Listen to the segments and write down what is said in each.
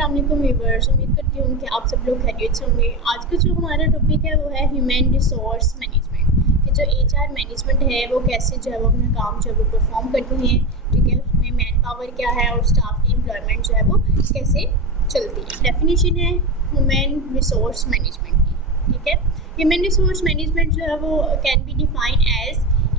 अस्सलाम वालेकुम व्यूअर्स, उम्मीद करती हूँ कि आप सब लोग खैरियत से होंगे। आज का जो हमारा टॉपिक है वो है ह्यूमन रिसोर्स मैनेजमेंट कि जो एचआर मैनेजमेंट है वो कैसे जो है वो अपना काम जो है वो परफॉर्म करती हैं। ठीक है, उसमें मैन पावर क्या है और स्टाफ की एम्प्लॉयमेंट जो है वो कैसे चलती है। डेफिनेशन है ह्यूमन रिसोर्स मैनेजमेंट की। ठीक है, ह्यूमन रिसोर्स मैनेजमेंट जो है वो can be defined as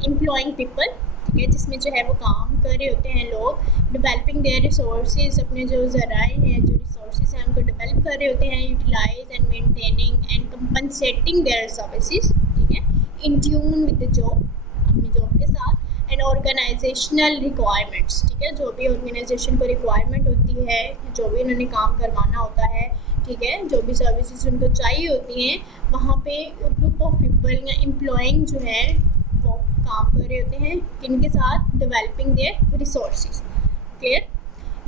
employing people. ठीक है, जिसमें जो है वो काम कर रहे होते हैं लोग, डेवलपिंग देयर रिसोर्सेज, अपने जो ज़राए हैं, जो रिसोर्सेज हैं उनको डेवलप कर रहे होते हैं, utilize and maintaining and compensating their services. ठीक है, in tune with the job, अपनी जॉब के साथ, एंड ऑर्गेनाइजेशनल रिक्वायरमेंट्स। ठीक है, जो भी ऑर्गेनाइजेशन को रिक्वायरमेंट होती है, जो भी उन्होंने काम करवाना होता है, ठीक है, जो भी सर्विसेज उनको चाहिए होती हैं, वहाँ पे ग्रुप ऑफ पीपल या एम्प्लॉइंग जो है वो काम कर रहे होते हैं किनके साथ, डेवलपिंग देयर रिसोर्सेज। क्लियर।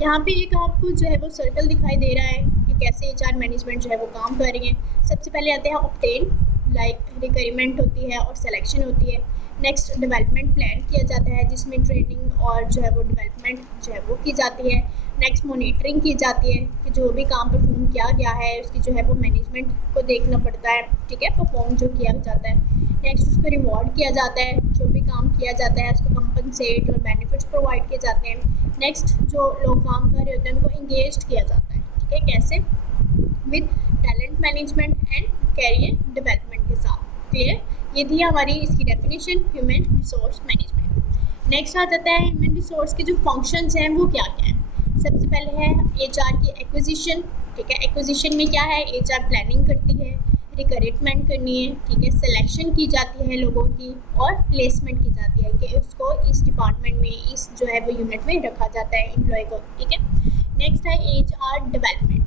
यहाँ पे एक आपको जो है वो सर्कल दिखाई दे रहा है कि कैसे एचआर मैनेजमेंट जो है वो काम कर रही है। सबसे पहले आते हैं ऑब्टेन, लाइक रिक्वायरमेंट होती है और सिलेक्शन होती है। नेक्स्ट डेवलपमेंट प्लान किया जाता है जिसमें ट्रेनिंग और जो है वो डेवलपमेंट जो है वो की जाती है। नेक्स्ट मॉनिटरिंग की जाती है कि जो भी काम परफॉर्म किया गया है उसकी जो है वो मैनेजमेंट को देखना पड़ता है। ठीक है, परफॉर्म जो किया जाता है। नेक्स्ट उसको रिवॉर्ड किया जाता है, जो भी काम किया जाता है उसको कंपनसेट और बेनिफिट्स प्रोवाइड किए जाते हैं। नेक्स्ट जो लोग काम कर रहे होते हैं उनको इंगेज किया जाता है। ठीक है, कैसे, with talent management and career development के साथ। क्लियर। ये थी हमारी इसकी definition human resource management. Next आ जाता है ह्यूमन रिसोर्स के जो फंक्शंस हैं वो क्या क्या हैं। सबसे पहले है एचआर की एक्विजिशन। ठीक है, एक्विजिशन में क्या है, एचआर प्लानिंग करती है, रिक्रूटमेंट करनी है। ठीक है, सिलेक्शन की जाती है लोगों की और प्लेसमेंट की जाती है कि उसको इस डिपार्टमेंट में, इस जो है वो यूनिट में रखा जाता है एम्प्लॉय को। ठीक है, नेक्स्ट है एचआर डेवलपमेंट।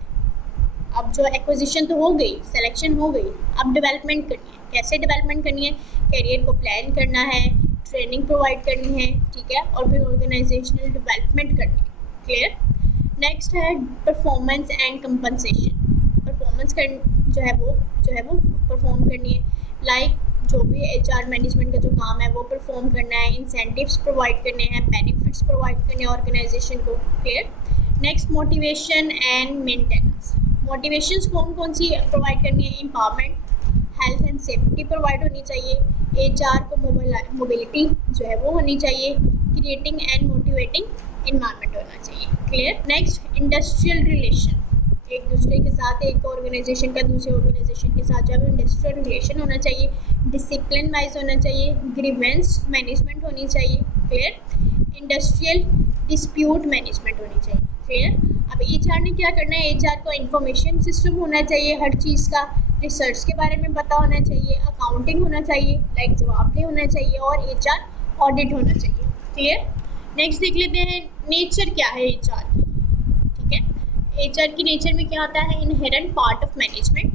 अब जो एक्विजिशन तो हो गई, सिलेक्शन हो गई, अब डेवलपमेंट करनी है। कैसे डेवलपमेंट करनी है, कैरियर को प्लान करना है, ट्रेनिंग प्रोवाइड करनी है। ठीक है, और फिर ऑर्गेनाइजेशनल डेवलपमेंट करनी है। क्लियर। नेक्स्ट है परफॉर्मेंस एंड कंपनसेशन। परफॉर्मेंस जो है वो परफॉर्म करनी है, लाइक जो भी एचआर मैनेजमेंट का जो काम है वो परफॉर्म करना है, इंसेंटिव्स प्रोवाइड करने हैं, बेनिफिट्स प्रोवाइड करने हैं ऑर्गेनाइजेशन को। Clear. Next motivation and maintenance. Motivations कौन कौन सी प्रोवाइड करनी है, empowerment, health and safety provide होनी चाहिए, एचआर को मोबिलिटी जो है वो होनी चाहिए, क्रिएटिंग एंड मोटिवेटिंग इन्वायरमेंट होना चाहिए। क्लियर। नेक्स्ट इंडस्ट्रियल रिलेशन, एक दूसरे के साथ, एक ऑर्गेनाइजेशन का दूसरे ऑर्गेनाइजेशन के साथ जब इंडस्ट्रियल रिलेशन होना चाहिए, डिसिप्लिन वाइज होना चाहिए, ग्रीवेंस मैनेजमेंट होनी चाहिए। क्लियर। इंडस्ट्रियल डिस्प्यूट मैनेजमेंट होनी चाहिए। क्लियर। अब एचआर ने क्या करना है, एचआर को इंफॉर्मेशन सिस्टम होना चाहिए हर चीज़ का, रिसर्च के बारे में पता होना चाहिए, अकाउंटिंग होना चाहिए, लाइक जवाबदेह होना चाहिए, और एचआर ऑडिट होना चाहिए। क्लियर। नेक्स्ट देख लेते हैं नेचर क्या है एचआर की। ठीक है, एचआर की नेचर में क्या आता है, इनहेरेंट पार्ट ऑफ मैनेजमेंट।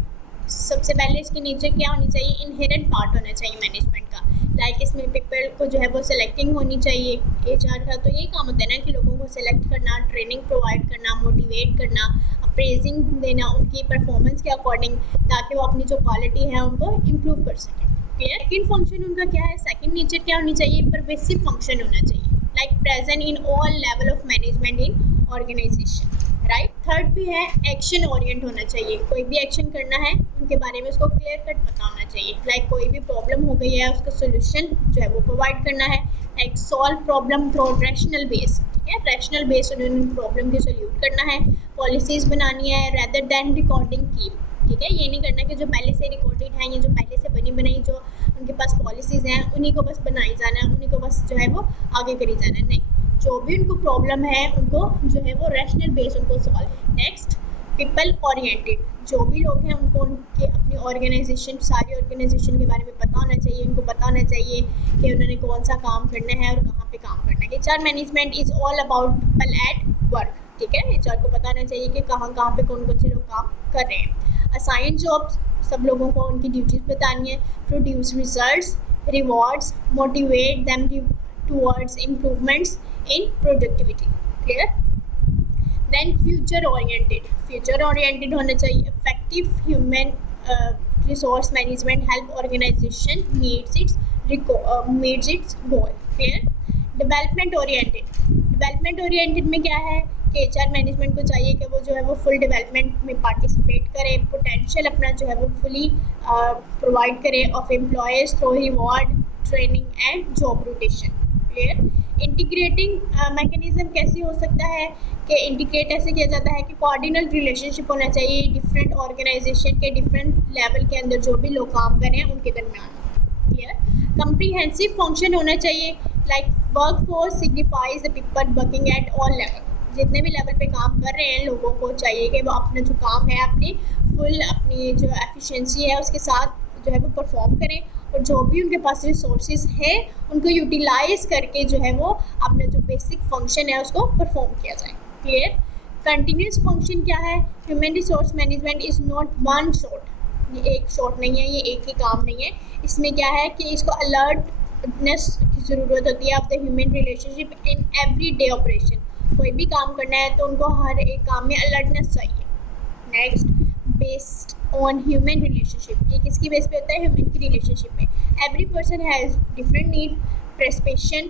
सबसे पहले इसकी नेचर क्या होनी चाहिए, इनहेरेंट पार्ट होना चाहिए मैनेजमेंट का, लाइक इसमें पीपल को जो है वो सिलेक्टिंग होनी चाहिए। एचआर का तो यही काम होता है ना कि लोगों को सिलेक्ट करना, ट्रेनिंग प्रोवाइड करना, मोटिवेट करना, अप्रेजिंग देना उनकी परफॉर्मेंस के अकॉर्डिंग, ताकि वो अपनी जो क्वालिटी है उनको इम्प्रूव कर सकें। क्लियर। सेकेंड फंक्शन उनका क्या है, सेकेंड नेचर क्या होनी चाहिए, परवेसिव फंक्शन होना चाहिए, like present in all level of management in organization. Right. Third भी है एक्शन ओरिएंट होना चाहिए, कोई भी एक्शन करना है उनके बारे में उसको क्लियर कट पता होना चाहिए, लाइक कोई भी प्रॉब्लम हो गई है उसका सोल्यूशन जो है वो प्रोवाइड करना है, like solve problem through rational base. ठीक है, रैशनल बेस उन्होंने प्रॉब्लम की सोल्यूट करना है, पॉलिसीज़ बनानी है रेदर दैन रिकॉर्डिंग कीप। ठीक है, ये नहीं करना कि जो पहले से रिकॉर्डेड है या जो पहले से बनी बनाई जो उनके पास पॉलिसीज़ हैं उन्हीं को बस बनाई जाना है, उन्हीं को बस जो है वो आगे करी जाना है। नहीं, जो भी उनको प्रॉब्लम है उनको जो है वो रैशनल बेस उनको सॉल्व। नेक्स्ट पीपल ओरिएंटेड, जो भी लोग हैं उनको उनके अपनी ऑर्गेनाइजेशन, सारी ऑर्गेनाइजेशन के बारे में पता होना चाहिए, उनको पता होना चाहिए कि उन्होंने कौन सा काम करना है और कहाँ पे काम करना है। HR management is all about people at work. ठीक है, एचआर को पता होना चाहिए कि कहाँ कहाँ पे कौन कौन से लोग काम कर रहे हैं। असाइन जॉब्स, सब लोगों को उनकी ड्यूटीज़ बतानी है, produce results, rewards, motivate them towards improvements in productivity. Clear. Then future oriented होना चाहिए, effective human resource management help organization meets its goal. Clear. Development oriented में क्या है कि एचआर मैनेजमेंट को चाहिए कि वो जो है वो फुल डेवलपमेंट में पार्टिसिपेट करे, पोटेंशियल अपना जो है वो फुली प्रोवाइड करे of employees through reward, training and job rotation. Clear. Integrating mechanism कैसे हो सकता है कि इंटीग्रेट ऐसे किया जाता है कि कोऑर्डिनेट रिलेशनशिप होना चाहिए डिफरेंट ऑर्गेनाइजेशन के डिफरेंट लेवल के अंदर जो भी लोग काम कर रहे हैं उनके दरमियान। क्लियर। कंप्रीहेंसिव फंक्शन होना चाहिए, like work force signifies the people working at all level. जितने भी लेवल पे काम कर रहे हैं लोगों को चाहिए कि वो अपना जो काम है अपनी जो एफिशिएंसी है उसके साथ जो है वो परफॉर्म करें, और जो भी उनके पास रिसोर्सेज हैं उनको यूटिलाइज करके जो है वो अपना जो बेसिक फंक्शन है उसको परफॉर्म किया जाए। क्लियर। कंटिन्यूस फंक्शन क्या है? Human resource management is not one shot, ये एक शॉट नहीं है, ये एक ही काम नहीं है। इसमें क्या है कि इसको अलर्टनेस की ज़रूरत होती है of the human relationship in every day operation. कोई भी काम करना है तो उनको हर एक काम में अलर्टनेस चाहिए। Next, based on human relationship, ये किसकी बेस पे होता है? ह्यूमन की रिलेशनशिप में। Every person has different need, perception,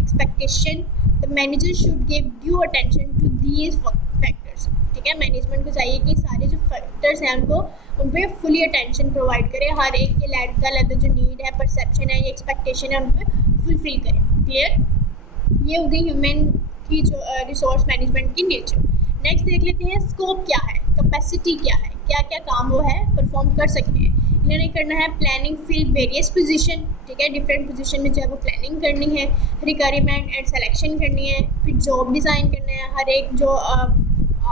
expectation, the manager should give due attention to these factors. ठीक है, मैनेजमेंट को चाहिए कि सारे जो फैक्टर्स हैं उन पर फुली अटेंशन प्रोवाइड करे, हर एक के अलग जो नीड है, परसेप्शन है, ये एक्सपेक्टेशन है, उन पर फुलफिल करें। क्लियर। ये हो गई ह्यूमन की जो रिसोर्स मैनेजमेंट की नेचर। नेक्स्ट देख लेते हैं स्कोप क्या है, कैपेसिटी क्या है, क्या क्या काम वो है परफॉर्म कर सकते हैं। इन्होंने करना है प्लानिंग फिल वेरियस पोजीशन। ठीक है, डिफरेंट पोजीशन में जो है वो प्लानिंग करनी है, रिक्वायरमेंट एंड सिलेक्शन करनी है, फिर जॉब डिज़ाइन करना है, हर एक जो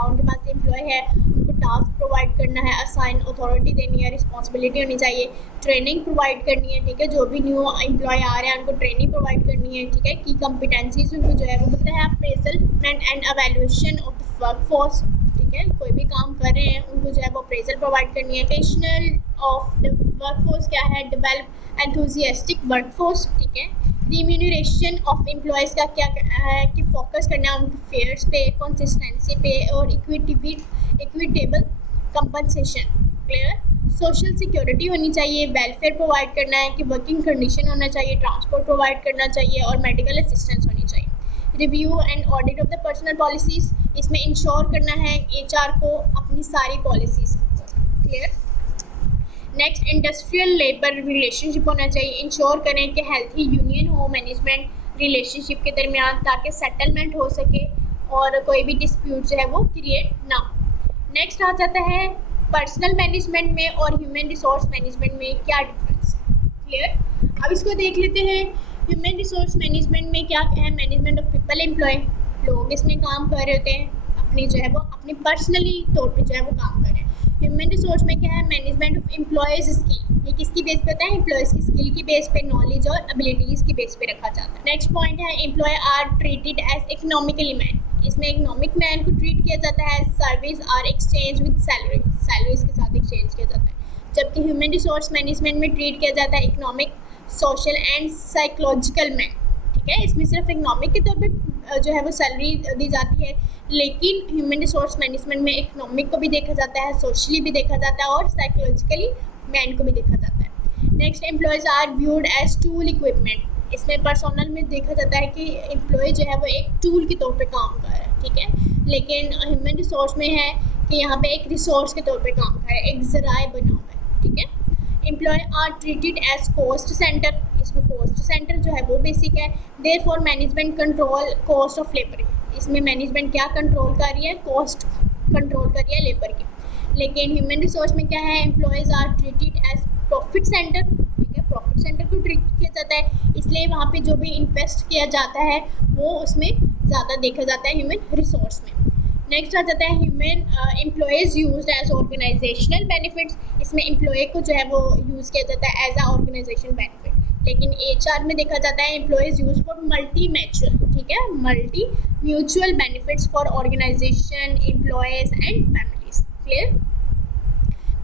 उनके पास एम्प्लॉय है उनको टास्क प्रोवाइड करना है, असाइन अथॉरिटी देनी है, रिस्पॉन्सिबिलिटी होनी चाहिए, ट्रेनिंग प्रोवाइड करनी है। ठीक है, जो भी न्यू एम्प्लॉय आ रहे हैं उनको ट्रेनिंग प्रोवाइड करनी है। ठीक है, की कॉम्पिटेंसीज उनको जो है वो पता है, appraisal and evaluation of the workforce. ठीक है, कोई भी काम कर रहे हैं उनको जो है वो अप्रेजल प्रोवाइड करनी है। एजुकेशनल ऑफ द वर्कफोर्स क्या है? Develop enthusiastic workforce. ठीक है, रिम्यूनरेशन ऑफ एम्प्लॉयज़ का क्या है कि फोकस करना है उनके फेयर्स पे, कंसिस्टेंसी पे और equitable compensation. Clear. Social security होनी चाहिए, वेलफेयर प्रोवाइड करना है कि वर्किंग कंडीशन होना चाहिए, ट्रांसपोर्ट प्रोवाइड करना चाहिए और मेडिकल असिस्टेंस होनी चाहिए। Review and audit of the personal policies, इसमें इंश्योर करना है एचआर को अपनी सारी policies. Clear. Next, industrial labour relationship होना चाहिए, इंश्योर करें कि हेल्थी यूनियन हो मैनेजमेंट रिलेशनशिप के दरमियान ताकि सेटलमेंट हो सके और कोई भी डिस्प्यूट जो है वो क्रिएट ना हो। नेक्स्ट आ जाता है पर्सनल मैनेजमेंट में और ह्यूमन रिसोर्स मैनेजमेंट में क्या डिफरेंस है। क्लियर। अब इसको देख लेते हैं। ह्यूमन रिसोर्स मैनेजमेंट में क्या है? मैनेजमेंट ऑफ पीपल एम्प्लॉय, लोग इसमें काम कर रहे होते हैं अपनी जो है वो अपनी पर्सनली तौर पे जो है वो काम कर रहे हैं। ह्यूमन रिसोर्स में क्या है? मैनेजमेंट ऑफ एम्प्लॉयज़ स्किल, ये किसकी बेस पे होता है? एम्प्लॉयज़ की स्किल की बेस पे, नॉलेज और एबिलिटीज़ की बेस पे रखा जाता है। नेक्स्ट पॉइंट है employee are treated as economically man, इसमें इकोनॉमिक मैन को ट्रीट किया जाता है। Service are exchange with salary, salaries के साथ एक्सचेंज किया जाता है। जबकि ह्यूमन रिसोर्स मैनेजमेंट में ट्रीट किया जाता है economic, social and psychological man. ठीक है, इसमें सिर्फ इकोनॉमिक के तौर पे जो है वो सैलरी दी जाती है, लेकिन ह्यूमन रिसोर्स मैनेजमेंट में इकोनॉमिक को भी देखा जाता है, सोशली भी देखा जाता है और साइकोलॉजिकली मैन को भी देखा जाता है। Next, employees are viewed as tool equipment, इसमें पर्सनल में देखा जाता है कि एम्प्लॉय जो है वो एक टूल के तौर पे काम कर रहा है। ठीक है, लेकिन ह्यूमन रिसोर्स में है कि यहाँ पे एक रिसोर्स के तौर पे काम कर रहा है, एक ज़राए बना हुआ है। ठीक है, employee are treated as cost centre, इसमें कॉस्ट सेंटर जो है वो बेसिक है। Therefore management control cost of labour, इसमें मैनेजमेंट क्या कंट्रोल कर रही है? कॉस्ट कंट्रोल कर रही है लेबर की। लेकिन ह्यूमन रिसोर्स में क्या है? Employees are treated as profit centre. ठीक है, प्रॉफिट सेंटर को ट्रीट किया जाता है, इसलिए वहाँ पे जो भी इन्वेस्ट किया जाता है वो उसमें ज़्यादा देखा जाता है ह्यूमन रिसोर्स में। नेक्स्ट आ जाता है human employees used as organizational benefits, इसमें एम्प्लॉय को जो है वो यूज़ किया जाता है एज अ ऑर्गेनाइजेशन बेनिफिट। लेकिन एचआर में देखा जाता है employees use for multi mutual, ठीक है, multi mutual benefits for organization, employees and families. Clear.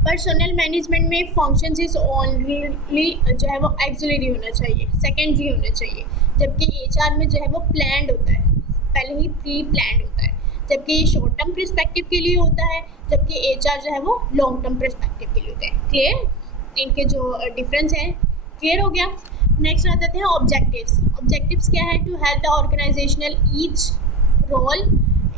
Personal management में फंक्शंस इज ओनली जो है वो एक्सिलरी होना चाहिए, सेकेंडरी होना चाहिए, जबकि एचआर में जो है वो प्लान्ड होता है, पहले ही प्री प्लान्ड होता है, जबकि ये शॉर्ट टर्म पर्सपेक्टिव के लिए होता है, जबकि एचआर जो है वो लॉन्ग टर्म पर्सपेक्टिव के लिए होता है। क्लियर, इनके जो डिफरेंस है क्लियर हो गया। नेक्स्ट आ जाते हैं ऑब्जेक्टिव्स। ऑब्जेक्टिव्स क्या है? To help the organizational each role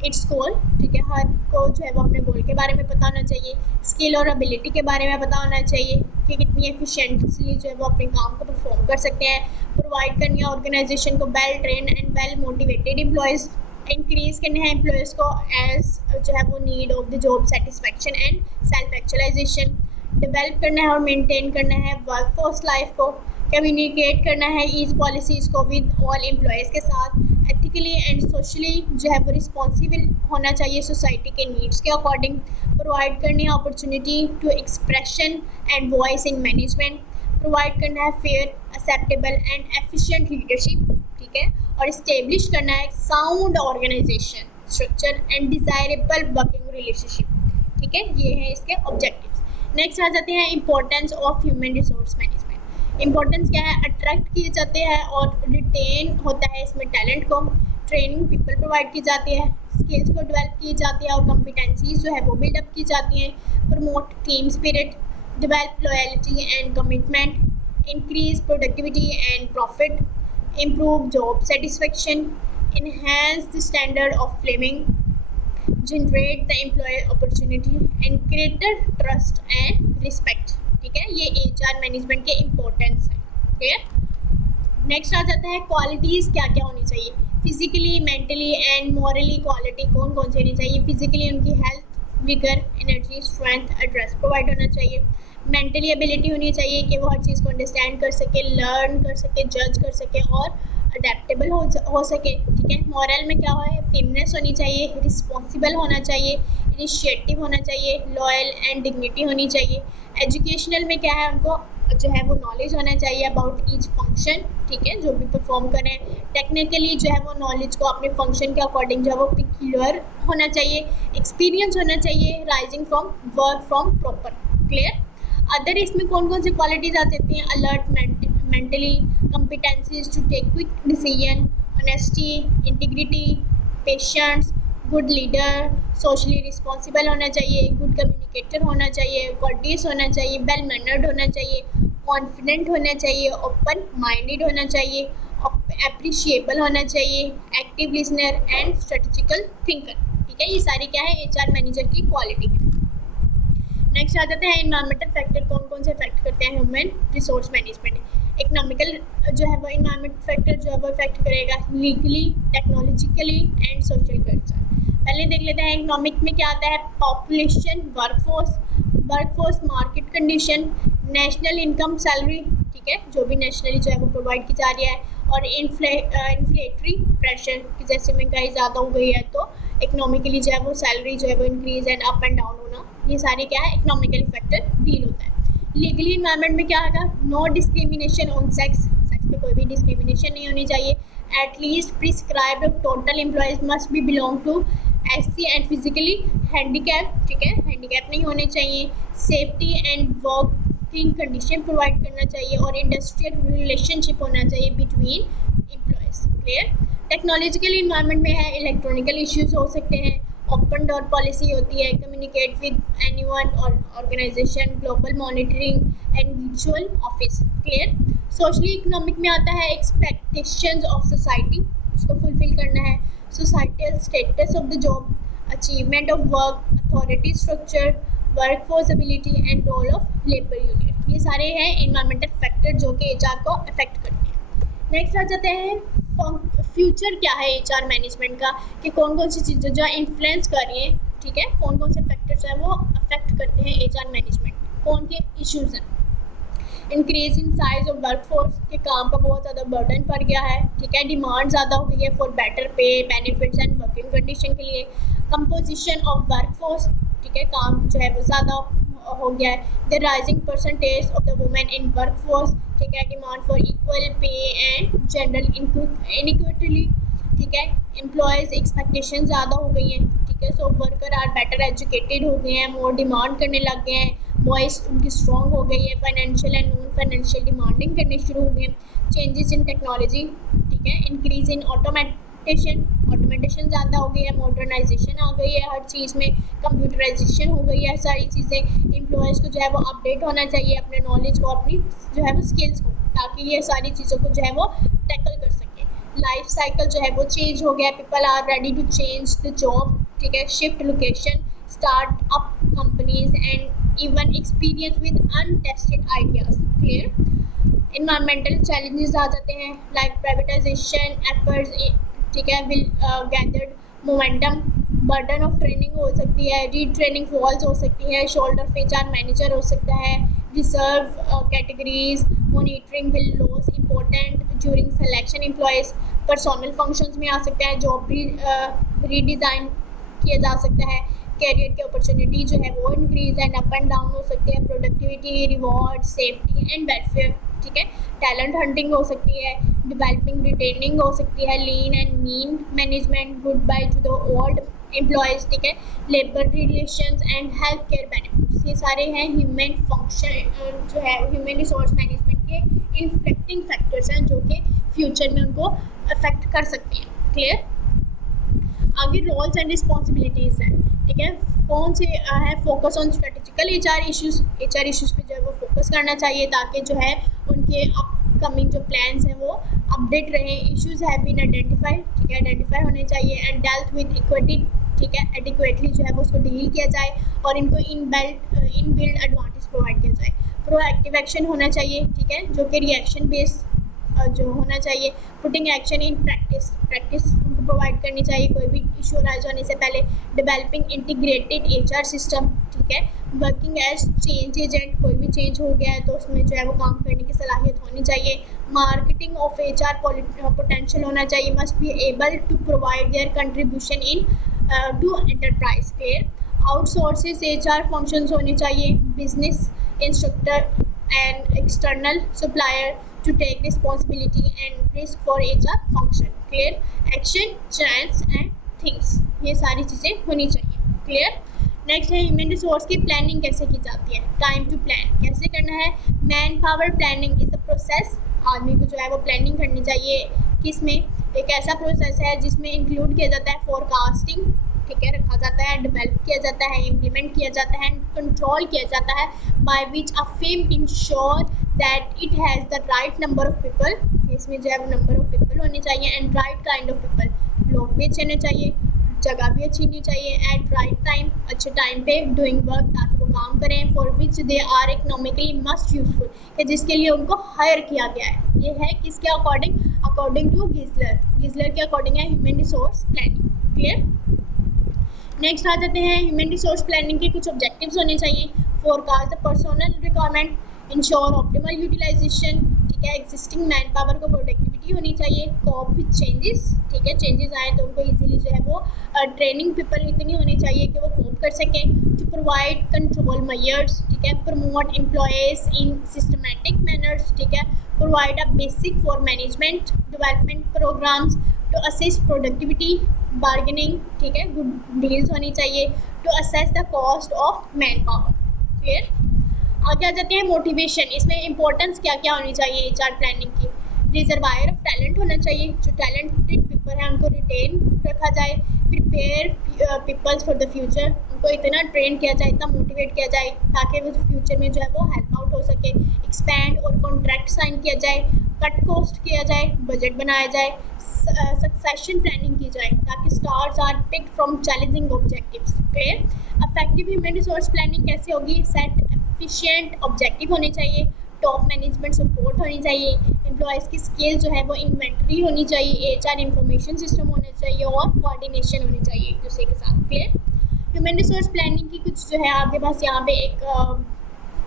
its goal, ठीक है, हर को जो है वो अपने गोल के बारे में पता होना चाहिए, स्किल और एबिलिटी के बारे में पता होना चाहिए कि कितनी एफिशिएंटली जो है वो अपने काम को परफॉर्म कर सकते हैं, प्रोवाइड करनी है ऑर्गेनाइजेशन को well train and well motivated employees, increase करने हैं एम्प्लॉयज़ को एज जो है वो need of the job satisfaction and self actualization, develop करना है और मेंटेन करना है वर्क फोर्स लाइफ को, कम्युनिकेट करना है ईच पॉलिसीज़ को विद ऑल एम्प्लॉयज़ के साथ, एथिकली एंड सोशली जो है वो रिस्पॉन्सिबल होना चाहिए सोसाइटी के नीड्स के अकॉर्डिंग, प्रोवाइड करनी है opportunity to expression and voice in management, provide करना है fair acceptable and efficient leadership, ठीक है, और इस्टेब्लिश करना है sound organization structure and desirable working relationship, ठीक है, ये है इसके ऑब्जेक्टिव्स। नेक्स्ट आ जाते हैं importance of human resource management. Importance क्या है, अट्रैक्ट किए जाते हैं और रिटेन होता है इसमें टैलेंट को, ट्रेनिंग पीपल प्रोवाइड की जाती है, स्किल्स को डेवलप की जाती है और कॉम्पिटेंसीज जो है वो बिल्डअप की जाती हैं, promote team spirit, develop loyalty and commitment, increase productivity and profit, improve job satisfaction, enhance the standard of living, generate the employee opportunity and greater trust and respect, ठीक है, ये HR मैनेजमेंट के importance है, ठीक है। Next आ जाता है क्वालिटीज़ क्या क्या होनी चाहिए, physically mentally and morally quality कौन कौन सी होनी चाहिए, फिजिकली उनकी health, vigour, energy, strength, address provide होना चाहिए, मेंटली एबिलिटी होनी चाहिए कि वो हर चीज़ को अंडरस्टैंड कर सके, लर्न कर सके, जज कर सके और अडेप्टेबल हो सके, ठीक है। मॉरल में क्या है, फेमनेस होनी चाहिए, रिस्पॉन्सिबल होना चाहिए, इनिशिएटिव होना चाहिए, लॉयल एंड डिग्निटी होनी चाहिए। एजुकेशनल में क्या है, उनको जो है वो नॉलेज होना चाहिए अबाउट ईच फंक्शन, ठीक है, जो भी परफॉर्म करें। टेक्निकली जो है वो नॉलेज को अपने फंक्शन के अकॉर्डिंग जो है वो पिक्यूलर होना चाहिए, एक्सपीरियंस होना चाहिए, rising from work from proper, clear. Other इसमें कौन कौन सी क्वालिटीज़ आ जाती हैं, alert mentally, competencies to take quick decision, honesty, integrity, patience, good leader, socially responsible होना चाहिए, गुड कम्युनिकेटर होना चाहिए, कोर्टियस होना चाहिए, वेल मैनर्ड होना चाहिए, कॉन्फिडेंट होना चाहिए, ओपन माइंडेड होना चाहिए, एप्रिशिएबल होना चाहिए, active listener and strategical thinker, ठीक है। ये सारी क्या है, HR मैनेजर की क्वालिटी है। नेक्स्ट आ जाते हैं इन्वायरमेंटल फैक्टर, कौन कौन से इफेक्ट करते हैं ह्यूमन रिसोर्स मैनेजमेंट। इकोनॉमिकल जो है वो इन्वायरमेंट फैक्टर जो है वो इफेक्ट करेगा, legally, technologically and social culture. पहले देख लेते हैं इकोनॉमिक में क्या आता है, population, workforce, market condition, national income, salary, ठीक है, जो भी नेशनली जो है वो प्रोवाइड की जा रही है, और इन्फ्लेटरी प्रेशर कि जैसे महंगाई ज़्यादा हो गई है तो इकोनॉमिकली जो है वो सैलरी जो है वो increase and up and down होना, ये सारे क्या है इकोनॉमिकली फैक्टर डील होता है। लीगली इन्वायरमेंट में क्या आएगा, नो डिस्क्रिमिनेशन ऑन सेक्स पे कोई भी डिस्क्रिमिनेशन नहीं होनी चाहिए, at least prescribed total employees must be belong to SC and physically handicap, ठीक है, हैंडीकैप नहीं होने चाहिए, safety and working condition provide करना चाहिए, और इंडस्ट्रियल रिलेशनशिप होना चाहिए between employees, clear. Technological environment में है, इलेक्ट्रॉनिकल इश्यूज हो सकते हैं, ओपन डोर पॉलिसी होती है, कम्युनिकेट विद एनीवन और organization, global monitoring and virtual office, clear. Socially economic में आता है एक्सपेक्टेशंस ऑफ सोसाइटी, उसको फुलफिल करना है, societal status of the job, achievement of work, authority structure, workforce ability and role of labour union, ये सारे हैं इन्वायरमेंटल फैक्टर जो कि HR को अफेक्ट करते हैं। नेक्स्ट आ जाते हैं फ्यूचर क्या है HR मैनेजमेंट का, कि कौन कौन सी चीज़ें जो इन्फ्लुएंस कर रही हैं, ठीक है, कौन कौन से फैक्टर्स हैं वो अफेक्ट करते हैं HR मैनेजमेंट, कौन के इश्यूज हैं। Increase in size of workforce, के काम का बहुत ज़्यादा बर्डन पड़ गया है, ठीक है, डिमांड ज़्यादा हो गई है फॉर बेटर पे, बेनिफिट्स एंड वर्किंग कंडीशन के लिए। कंपोजिशन ऑफ वर्कफोर्स, ठीक है, काम जो है वो ज़्यादा हो गया है। The rising percentage of the women in workforce, ठीक है, demand for equal pay and general iniquity, ठीक है, एम्प्लॉयज़ एक्सपेक्टेशन ज़्यादा हो गई हैं, ठीक है, सो वर्कर आर बेटर एजुकेटेड हो गए हैं, मोर डिमांड करने लग गए हैं, वॉइस उनकी स्ट्रॉन्ग हो गई है, financial and non financial demanding करने शुरू हो गए हैं। चेंजेस इन टेक्नोलॉजी, ठीक है, इंक्रीज इन ऑटोमेटेशन ज़्यादा हो गई है, मॉडर्नाइजेशन आ गई है, हर चीज़ में कंप्यूटराइजेशन हो गई है, सारी चीज़ें। एम्प्लॉयज़ को जो है वो अपडेट होना चाहिए अपने नॉलेज को, अपनी जो है वो स्किल्स को, ताकि ये सारी चीज़ों को जो है वो टैकल कर सके। लाइफ साइकिल जो है वो चेंज हो गया, people are ready to change the job, ठीक है, shift location, start up companies and even experience with untested ideas. Clear. Environmental challenges आ जाते हैं लाइक प्राइवेटाइजेशन एफर्ट्स, ठीक है, will gathered momentum, burden of training हो सकती है, रीट्रेनिंग फॉल्स हो सकती है, शोल्डर ऑफ एचआर मैनेजर हो सकता है, reserve categories monitoring will loss important during selection employees, personnel functions में आ सकता है, जॉब रीडिज़ाइन किया जा सकता है, कैरियर की अपॉर्चुनिटी जो है वो increase and up and down हो सकती है, productivity, reward, safety and welfare, ठीक है, टैलेंट हंटिंग हो सकती है, डेवलपिंग रिटेनिंग हो सकती है, lean and mean management, good by two the old employees, ठीक है, labour relations and health care benefits, ये सारे हैं ह्यूमन फंक्शन जो है ह्यूमन रिसोर्स मैनेजमेंट के इन्फ्लेक्टिंग फैक्टर्स हैं जो कि फ्यूचर में उनको अफेक्ट कर सकते हैं। क्लियर। आगे रोल्स एंड रिस्पॉन्सिबिलिटीज़ हैं, ठीक है, कौन से है, focus on strategical HR issues पे जो है वो फोकस करना चाहिए ताकि जो है उनके अपकमिंग जो प्लान्स हैं वो अपडेट रहें। इश्यूज़ हैव बीन आइडेंटिफाइड, ठीक है, आइडेंटिफाई होने चाहिए एंड डेल्थ विद इक्विटी, ठीक है, एडिक्वेटली जो है वो उसको डील किया जाए और इनको इनबिल्ड एडवांटेज प्रोवाइड किया जाए। प्रोएक्टिव एक्शन होना चाहिए, ठीक है, जो कि रिएक्शन बेस्ड जो होना चाहिए। पुटिंग एक्शन इन प्रैक्टिस उनको प्रोवाइड करनी चाहिए कोई भी इशू राइज होने से पहले। डेवलपिंग इंटीग्रेटेड एचआर सिस्टम, ठीक है, वर्किंग एज चेंज एजेंट, कोई भी चेंज हो गया है तो उसमें जो है वो काम करने की सलाहियत होनी चाहिए। मार्केटिंग ऑफ एचआर पोटेंशियल होना चाहिए, must be able to provide their contribution in to enterprise. Clear. Outsources HR functions होने चाहिए, business instructor and external supplier to take responsibility and risk for HR function. Clear. Action, chance and things, ये सारी चीज़ें होनी चाहिए। Clear. Next है human resource की planning कैसे की जाती है, टाइम टू प्लान कैसे करना है। Man power planning is the process, आदमी को जो है वो प्लानिंग करनी चाहिए, किसमें, एक ऐसा प्रोसेस है जिसमें इंक्लूड किया जाता है फोरकास्टिंग, ठीक है, रखा जाता है, डेवलप किया जाता है, इम्प्लीमेंट किया जाता है एंड कंट्रोल किया जाता है, by which a firm ensure that it has the right number of people, इसमें जो है वो नंबर ऑफ पीपल होने चाहिए and right kind of people, लोग भी अच्छे होने चाहिए, जगह भी अच्छी होनी चाहिए, एट राइट टाइम, अच्छे टाइम पे डूइंग वर्क ताकि वो काम करें, for which they are economically must useful, कि जिसके लिए उनको हायर किया गया है। ये है किसके अकॉर्डिंग, अकॉर्डिंग टू गिजलर के अकॉर्डिंग है human resource planning. Clear. Next आ जाते हैं ह्यूमन रिसोर्स प्लानिंग के कुछ ऑब्जेक्टिव्स होने चाहिए। Forecast the personnel requirement, ensure optimal utilization, ठीक है, एग्जिस्टिंग मैन पावर को प्रोडक्टिविटी होनी चाहिए, कोप विद चेंजेस, ठीक है, चेंजेस आए तो उनको इजीली जो है वो ट्रेनिंग पीपल इतनी होनी चाहिए कि वो कोप कर सकें। टू प्रोवाइड कंट्रोल मेजर्स, ठीक है, promote employees in systematic manners, ठीक है, provide a basic for management development programmes to assist productivity bargaining, ठीक है, गुड डील्स होनी चाहिए, to assess the cost of manpower. Clear. आगे आ जाते हैं मोटिवेशन, इसमें इंपॉर्टेंस क्या क्या होनी चाहिए एचआर प्लानिंग की। रिजर्वायर ऑफ टैलेंट होना चाहिए, जो टैलेंटेड पीपल हैं उनको रिटेन रखा जाए। Prepare peoples for the future, उनको इतना ट्रेन किया जाए, इतना मोटिवेट किया जाए ताकि वो फ्यूचर में जो है वो हेल्प आउट हो सके। एक्सपैंड और कॉन्ट्रैक्ट साइन किया जाए, कट कॉस्ट किया जाए, बजट बनाया जाए, सक्सेशन प्लानिंग की जाए ताकि stars are picked from challenging objectives. Clear. Effective human resource planning कैसे होगी, सेट एफिशिएंट ऑब्जेक्टिव होने चाहिए, टॉप मैनेजमेंट सपोर्ट होनी चाहिए, एम्प्लॉयज़ की स्किल जो है वो इन्वेंट्री होनी चाहिए, एचआर इंफॉर्मेशन सिस्टम होना चाहिए और कोऑर्डिनेशन होनी चाहिए एक दूसरे के साथ। क्लियर। ह्यूमन रिसोर्स प्लानिंग की कुछ जो है आपके पास यहाँ पे एक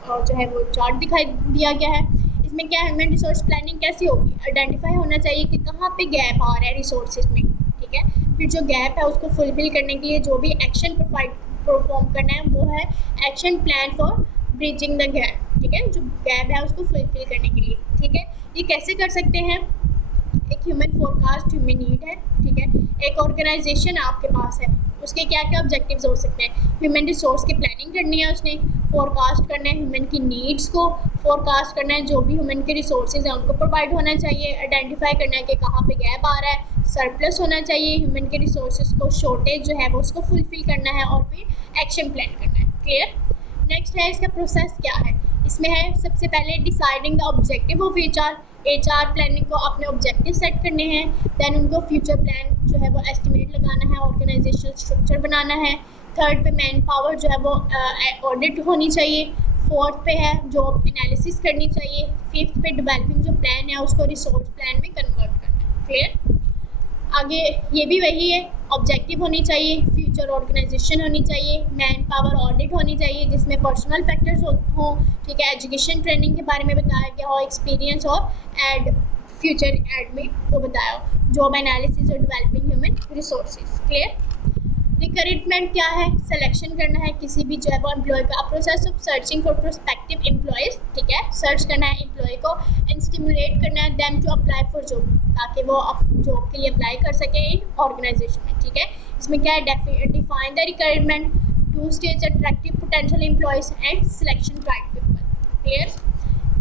जो है वो चार्ट दिखाई दिया गया है। इसमें क्या ह्यूमन रिसोर्स प्लानिंग कैसी होगी, आइडेंटिफाई होना चाहिए कि कहाँ पे गैप आ रहा है रिसोर्सेज में, ठीक है, फिर जो गैप है उसको फुलफिल करने के लिए जो भी एक्शन परफॉर्म करना है वो है action plan for bridging the gap, ठीक है, जो गैप है उसको फुलफिल करने के लिए। ठीक है, ये कैसे कर सकते हैं, एक ह्यूमन फोरकास्ट ह्यूमन नीड है, ठीक है, एक ऑर्गेनाइजेशन आपके पास है, उसके क्या क्या ऑब्जेक्टिव्स हो सकते हैं, ह्यूमन रिसोर्स की प्लानिंग करनी है, उसने फोरकास्ट करना है ह्यूमन की नीड्स को, फोरकास्ट करना है जो भी ह्यूमन के रिसोर्सेज हैं उनको प्रोवाइड होना चाहिए, आइडेंटिफाई करना है कि कहाँ पे गैप आ रहा है, सरप्लस होना चाहिए ह्यूमन के रिसोर्सेज को, शॉर्टेज जो है वो उसको फुलफिल करना है और फिर एक्शन प्लान करना है। क्लियर। नेक्स्ट है इसका प्रोसेस क्या है, इसमें है सबसे पहले deciding the objective of HR, HR planning को अपने ऑब्जेक्टिव सेट करने हैं, दैन उनको फ्यूचर प्लान जो है वो एस्टिमेट लगाना है, ऑर्गेनाइजेशनल स्ट्रक्चर बनाना है। थर्ड पे मैन पावर जो है वो ऑडिट होनी चाहिए। फोर्थ पे है जॉब एनालिसिस करनी चाहिए। फिफ्थ पे डेवलपिंग जो प्लान है उसको रिसोर्स प्लान में कन्वर्ट करना है। क्लियर? आगे ये भी वही है, ऑब्जेक्टिव होनी चाहिए, फ्यूचर ऑर्गेनाइजेशन होनी चाहिए, मैन पावर ऑडिट होनी चाहिए जिसमें पर्सनल फैक्टर्स हो, ठीक है, एजुकेशन ट्रेनिंग के बारे में बताया गया हो, एक्सपीरियंस और एड फ्यूचर एड में वो बताया हो, जॉब एनालिसिस और developing human resources. Clear? Recruitment क्या है? सिलेक्शन करना है किसी भी जो है वो एम्प्लॉय का, process of searching for prospective employees, ठीक है, सर्च करना है एम्प्लॉय को एंड स्टिमुलेट करना है them to apply for job, ताकि वो जॉब के लिए अप्लाई कर सके इन ऑर्गेनाइजेशन में। ठीक है, इसमें क्या है? Define the requirement, to stage attractive potential employees and selection right people. Clear?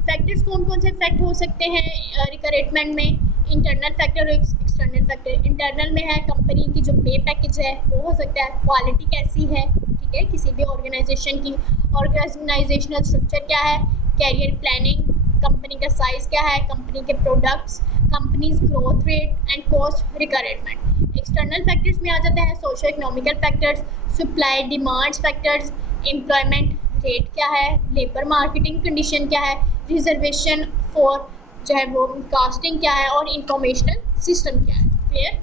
Factors कौन कौन से इफेक्ट हो सकते हैं रिक्रूटमेंट में? इंटरनल फैक्टर और एक्सटर्नल फैक्टर। इंटरनल में है कंपनी की जो पे पैकेज है वो हो सकता है, क्वालिटी कैसी है, ठीक है, किसी भी ऑर्गेनाइजेशन की, ऑर्गेनाइजेशनल स्ट्रक्चर क्या है, कैरियर प्लानिंग, कंपनी का साइज़ क्या है, कंपनी के products, companies growth rate and cost requirement. External factors में आ जाता है socio economical factors, supply demands factors, employment rate क्या है, लेबर मार्केटिंग कंडीशन क्या है, रिजर्वेशन फॉर जो है वो कास्टिंग क्या है और इंफॉर्मेशनल सिस्टम क्या है। Clear?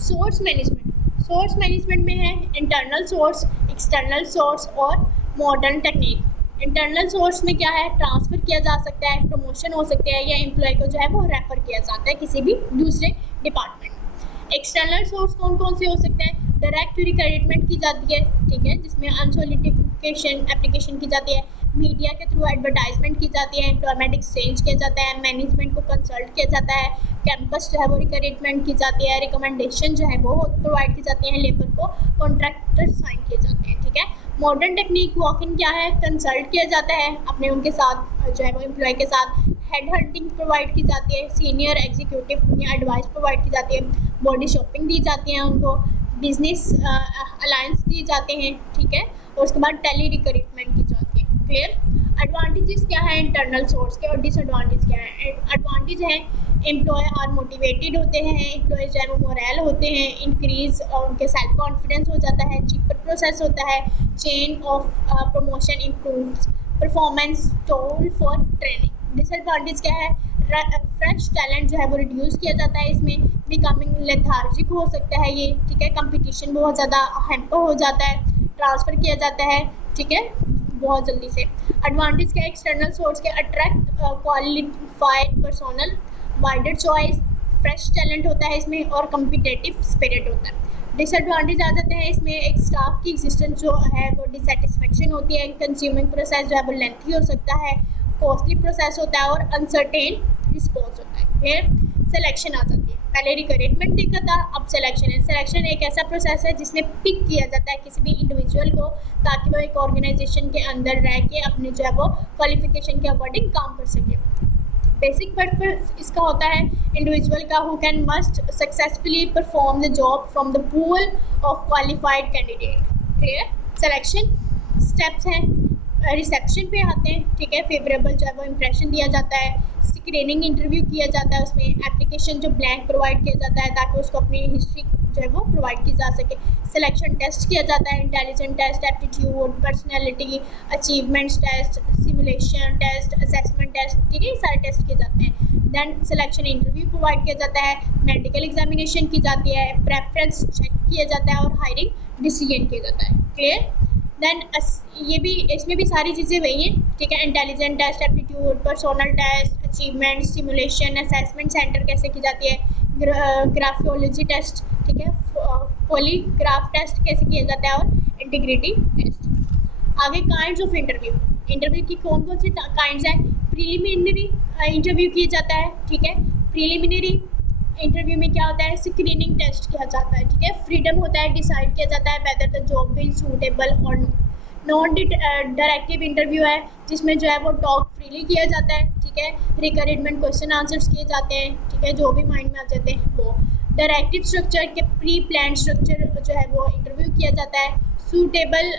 Source management. Source management में है इंटरनल सोर्स, एक्सटर्नल सोर्स और मॉडर्न टेक्निक। इंटरनल सोर्स में क्या है? ट्रांसफ़र किया जा सकता है, प्रमोशन हो सकते हैं, या एम्प्लॉय को जो है वो रेफ़र किया जाता है किसी भी दूसरे डिपार्टमेंट में। एक्सटर्नल सोर्स कौन कौन से हो सकते हैं? डायरेक्ट रिक्रूटमेंट की जाती है, ठीक है, जिसमें अनसोलिसिटेड एप्लीकेशन की जाती है, मीडिया के थ्रू एडवर्टाइजमेंट की जाती है, एम्प्लॉयमेंट एक्सचेंज किया जाता है, मैनेजमेंट को कंसल्ट किया जाता है, कैंपस जो है वो रिक्रूटमेंट की जाती है, रिकमेंडेशन जो है वो प्रोवाइड की जाती है, लेबर को कॉन्ट्रैक्टर साइन किए जाते हैं। ठीक है, मॉडर्न टेक्निक वॉक इन क्या है? कंसल्ट किया जाता है अपने उनके साथ जो है वो एम्प्लॉय के साथ, हेड हंटिंग प्रोवाइड की जाती है, सीनियर एग्जीक्यूटिव या एडवाइस प्रोवाइड की जाती है, बॉडी शॉपिंग दी जाती है उनको, बिजनेस अलायंस दिए जाते हैं, ठीक है, और उसके बाद टेली रिक्रूटमेंट की जाती है। क्लियर? एडवांटेजेस क्या है इंटरनल सोर्स के और डिसएडवांटेज क्या है? एडवांटेज है एम्प्लॉय आर मोटिवेटेड होते हैं, एम्प्लॉय जो है वो मोरल होते हैं, इंक्रीज और उनके सेल्फ कॉन्फिडेंस हो जाता है, चीपर प्रोसेस होता है, chain of promotion improves, performance tool for training. Disadvantage क्या है? फ्रेश टैलेंट जो है वो रिड्यूस किया जाता है, इसमें बिकमिंग लेथार्जिक हो सकता है ये, ठीक है, कंपटीशन बहुत ज़्यादा हैम्पर हो जाता है, ट्रांसफ़र किया जाता है, ठीक है, बहुत जल्दी से। एडवांटेज क्या है? एक्सटर्नल सोर्स के attract qualified personnel, wider choice, fresh talent होता है इसमें और कम्पिटिटिव स्पिरिट होता है। डिसएडवांटेज आ जाते हैं इसमें, एक स्टाफ की एग्जिस्टेंस जो है वो डिससेटिस्फेक्शन होती है, कंज्यूमिंग प्रोसेस जो है वो लेंथी हो सकता है, कॉस्टली प्रोसेस होता है और अनसर्टेन रिस्पॉन्स होता है। फिर सिलेक्शन आ जाती है, पहले रिक्रूटमेंट देखा था, अब सिलेक्शन है। सिलेक्शन एक ऐसा प्रोसेस है जिसमें पिक किया जाता है किसी भी इंडिविजुअल को, ताकि वो एक ऑर्गेनाइजेशन के अंदर रह के अपने जो है वो क्वालिफिकेशन के अकॉर्डिंग काम कर सके। बेसिक पर्पस इसका होता है इंडिविजुअल का who can must successfully perform the job from the pool of qualified candidate. Clear? Selection steps हैं, रिसेप्शन पे आते हैं, ठीक है, फेवरेबल जो है वो इम्प्रेशन दिया जाता है, स्क्रीनिंग इंटरव्यू किया जाता है, उसमें एप्लीकेशन जो ब्लैंक प्रोवाइड किया जाता है ताकि उसको अपनी हिस्ट्री जो है वो प्रोवाइड की जा सके, सिलेक्शन टेस्ट किया जाता है, intelligent test, aptitude, personality, achievements test, simulation test, assessment test, ठीक है, सारे टेस्ट किए जाते हैं। दैन सिलेक्शन इंटरव्यू प्रोवाइड किया जाता है, मेडिकल एग्जामिनेशन की जाती है, प्रेफरेंस चेक किया जाता है और हायरिंग डिसीजन किया जाता है। क्लियर? दैन ये भी, इसमें भी सारी चीज़ें वही हैं, ठीक है, intelligent test, aptitude, personal test, achievement, simulation, assessment centre कैसे की जाती है, ग्राफोलॉजी टेस्ट, ठीक है, पॉलीग्राफ टेस्ट कैसे किया जाता है और इंटीग्रिटी टेस्ट। आगे काइंड्स ऑफ इंटरव्यू, इंटरव्यू की कौन कौन सी काइंड्स हैं? प्रीलिमिनरी इंटरव्यू किया जाता है, ठीक है, प्रीलिमिनरी इंटरव्यू में क्या होता है? स्क्रीनिंग टेस्ट किया जाता है, ठीक है, फ्रीडम होता है, डिसाइड किया जाता है whether the job will suitable और नॉन डायरेक्टिव इंटरव्यू है जिसमें जो है वो टॉक फ्रीली किया जाता है, ठीक है, रिक्रूटमेंट क्वेश्चन आंसर्स किए जाते हैं, ठीक है, जो भी माइंड में आ जाते हैं वो। डायरेक्टिव स्ट्रक्चर के प्री प्लान स्ट्रक्चर जो है वो इंटरव्यू किया जाता है, सूटेबल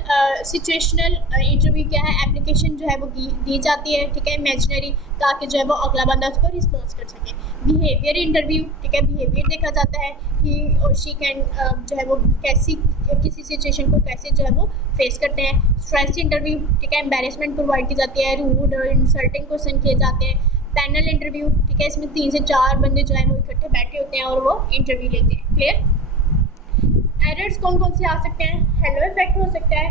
सिचुएशनल इंटरव्यू क्या है, एप्लीकेशन जो है वो दी जाती है, ठीक है, इमेजिनरी, ताकि जो है वो अगला बंदा उसको रिस्पॉन्स कर सके। बिहेवियर इंटरव्यू, ठीक है, बिहेवियर देखा जाता है कि और शी कैन जो है वो कैसी किसी सिचुएशन को कैसे जो है वो फेस करते हैं। स्ट्रेस इंटरव्यू, ठीक है, एम्बेरसमेंट प्रोवाइड की जाती है, रूड और इंसल्टिंग क्वेश्चन किए जाते हैं। पैनल इंटरव्यू, ठीक है, इसमें 3 से 4 बंदे जो है वो इकट्ठे बैठे होते हैं और वो इंटरव्यू लेते हैं। क्लियर? एरर्स कौन कौन से आ सकते हैं? हेलो इफेक्ट हो सकता है,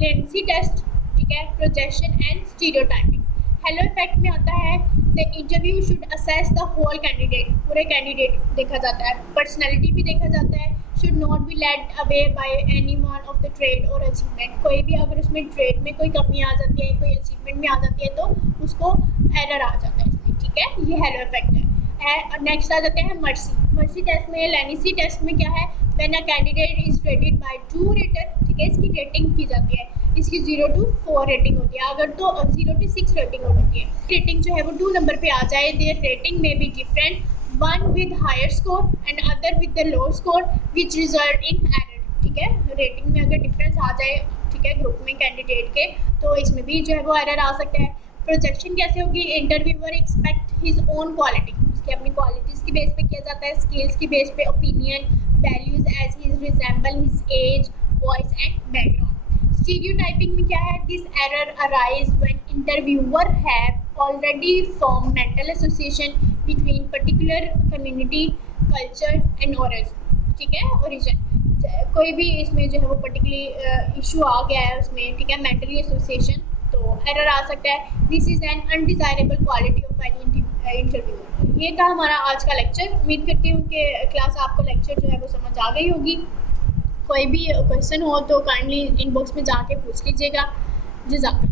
लेटेंसी टेस्ट, ठीक है, projection and stereotyping. Halo effect में आता है the interview should assess the whole candidate, पूरे कैंडिडेट देखा जाता है। पर्सनैलिटी भी देखा जाता है। Should not be led away by any one of the trait और अचीवमेंट, कोई भी अगर उसमें ट्रेड में कोई कमी आ जाती है, कोई अचीवमेंट में आ जाती है तो उसको एरर आ जाता है इसमें, ठीक है, ये हेलो इफेक्ट है। नेक्स्ट आ जाते हैं मर्सी। मर्सी टेस्ट में, लेनिसी टेस्ट में क्या है, when a candidate is rated by 2 rater, ठीक है, इसकी रेटिंग की जाती है, इसकी 0 to 4 रेटिंग होती है, अगर तो 0 to 6 रेटिंग होती है। रेटिंग जो है वो 2 नंबर पे आ जाए, देयर रेटिंग में be different, one with higher score and other with the low score which result in error, ठीक है, रेटिंग में अगर डिफरेंस आ जाए, ठीक है, ग्रुप में कैंडिडेट के, तो इसमें भी जो है वो एरर आ सकता है। प्रोजेक्शन कैसे होगी, interviewer expect his own quality, उसकी अपनी क्वालिटीज़ की बेस पे किया जाता है, स्किल्स की बेस पे, opinion, values as his resemble his age, voice and background. Stereotyping में क्या है, this error arise when interviewer have already form mental association between particular community, culture and origin, ठीक है, ओरिजिन, कोई भी इसमें जो है वो पर्टिकुलर इशू आ गया है उसमें, ठीक है, मेंटली एसोसिएशन, तो एरर आ सकता है। This is an undesirable quality of any interview. ये था हमारा आज का लेक्चर। उम्मीद करती हूँ कि क्लास आपको लेक्चर जो है वो समझ आ गई होगी। कोई भी क्वेश्चन हो तो काइंडली इनबॉक्स में जाके पूछ लीजिएगा। जज़ाकल्लाह।